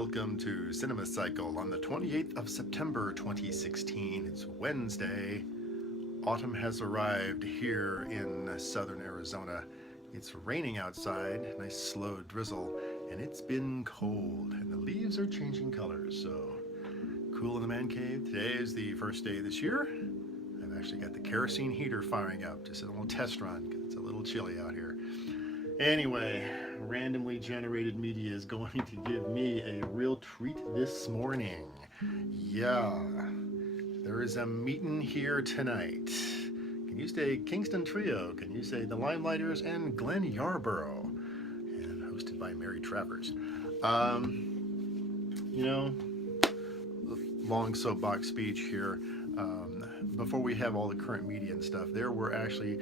Welcome to Cinema Cycle on the 28th of September 2016. It's Wednesday. Autumn has arrived here in southern Arizona. It's raining outside, nice slow drizzle, and it's been cold, and the leaves are changing colors, so cool in the man cave. Today is the first day of this year. I've actually got the kerosene heater firing up, just a little test run, because it's a little chilly out here. Anyway, randomly generated media is going to give me a real treat this morning. Yeah, there is a Meetin here tonight. Can you say Kingston Trio? Can you say the Limelighters and Glenn Yarborough? And hosted by Mary Travers. Long soapbox speech here. Before we have all the current media and stuff, there was actually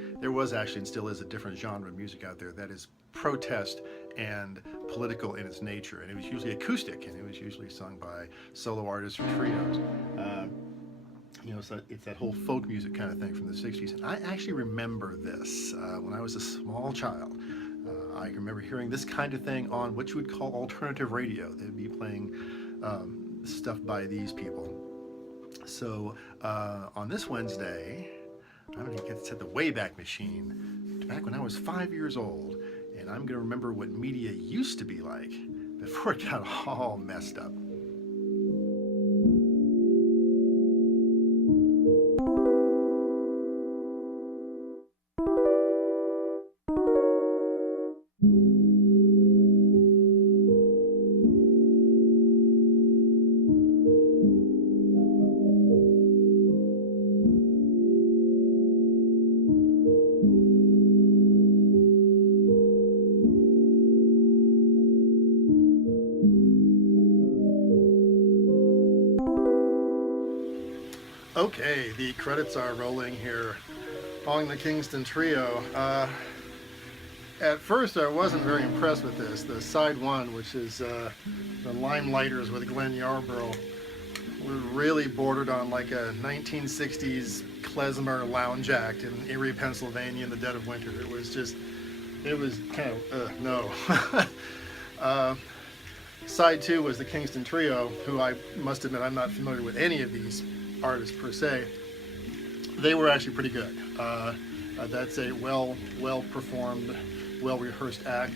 and still is a different genre of music out there that is protest and political in its nature, and it was usually acoustic, and it was usually sung by solo artists or trios. So it's that whole folk music kind of thing from the 60s, and I actually remember this when I was a small child. I remember hearing this kind of thing on what you would call alternative radio. They'd be playing stuff by these people. So on this Wednesday, I'm going to get to the Wayback Machine, back when I was 5 years old, and I'm going to remember what media used to be like before it got all messed up. Okay, the credits are rolling here on the Kingston Trio. At first I wasn't very impressed with this. The side one, which is the Limelighters with Glenn Yarborough, was really bordered on like a 1960s klezmer lounge act in Erie, Pennsylvania in the dead of winter. It was kind of, no. Side two was the Kingston Trio, who I must admit I'm not familiar with any of these artists per se. They were actually pretty good. That's a well performed, well rehearsed act.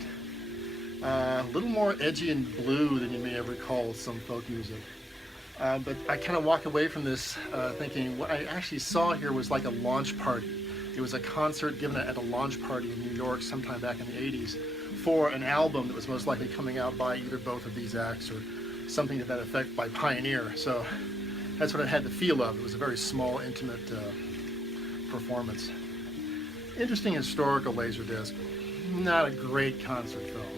A little more edgy and blue than you may have recalled some folk music. But I kind of walk away from this thinking what I actually saw here was like a launch party. It was a concert given at a launch party in New York sometime back in the 80s for an album that was most likely coming out by either both of these acts or something to that effect by Pioneer. So that's what I had the feel of. It was a very small, intimate performance. Interesting historical laserdisc. Not a great concert film.